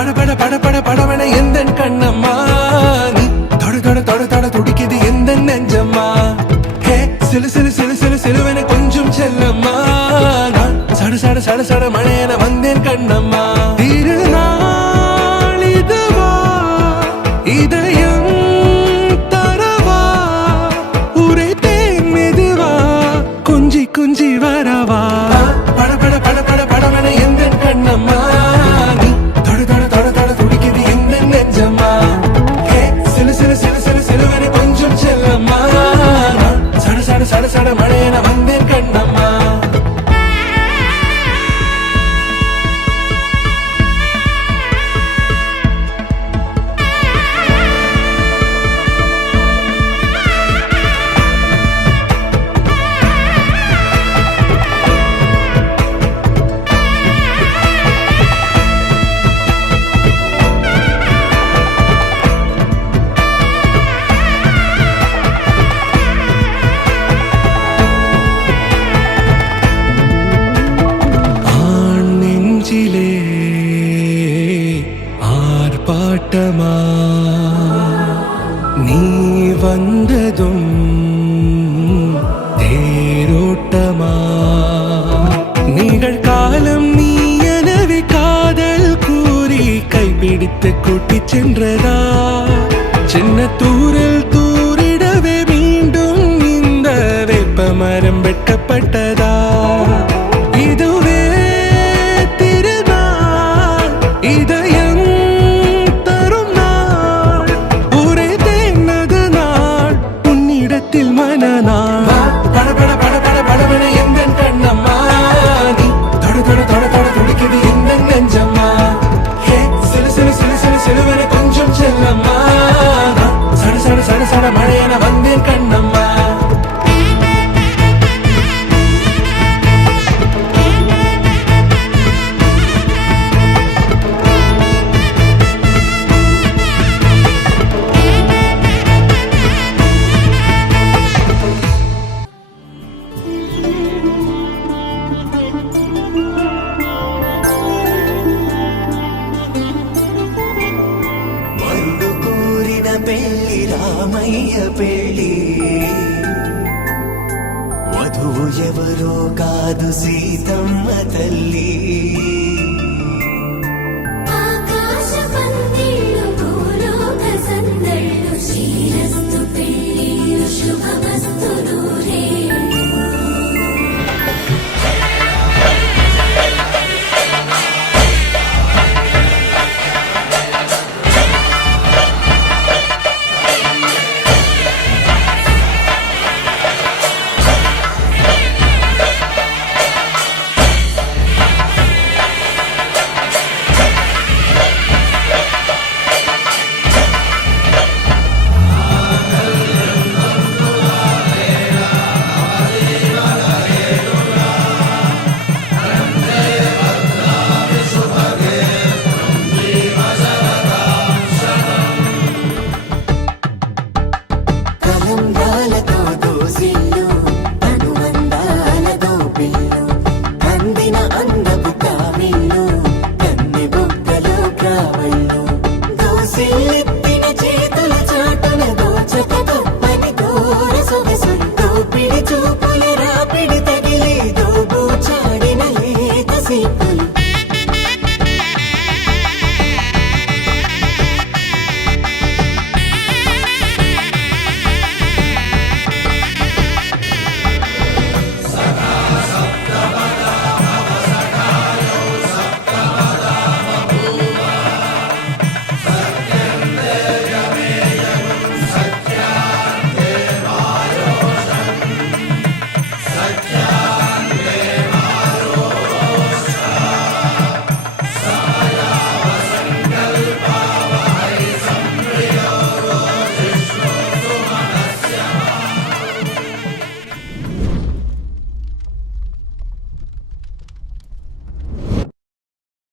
பட பட பட படவன எந்த கண்ணம்மா நீ தொட தொட தொட தொட துடிக்குது எந்த நெஞ்சம்மா ஹே சிலு சிலு சிலு சிலு சிலுவன கொஞ்சம் செல்லம்மா நான் சட சட சட சட மழையன வந்தேன் கண்ணம்மா திருநாள் இதுவா இதயம் தரவா உரைத்தேன் மெதுவா குஞ்சி குஞ்சி வரவா பட பட பட பட படவன எந்த கண்ணம்மா நீ தொட தொட தொட தொட துடிக்குது எந்த நெஞ்சம்மா ஹே சிலு சிலு சிலு சிலு சிலுவன கொஞ்சம் செல்லம்மா நான் சட சட சட சட மழையன வந்தேன் கண்ணம்மா ஆர்ப்பாட்டமா நீ வந்ததும் தேரோட்டமா நிகழ்காலம் நீ எனவே காதல் கூறி கைப்பிடித்து கூட்டிச் சென்றதா சின்ன தூரல் தூரிடவே மீண்டும் இந்த வேப்ப மரம் வெட்டப்பட்டதா இதுவே திருநாள் இதயம் தரும் நாள் உரைத்தேனது நாள் உன்னிடத்தில் மனநாள் பட பட பட பட படவன எந்த கண்ணம்மா நீ தொட தொட தொட தொட துடிக்குது எந்த நெஞ்சம்மா ஹே சிலு சிலு சிலு சிலு சிலுவன கொஞ்சம் செல்லம்மா சட சட சட சட மழையன வந்தேன் கண்ணம்மா పెళ్లి రామయ్య పెళ్లి వధువు ఎవరో కాదు సీతమ్మ తల్లి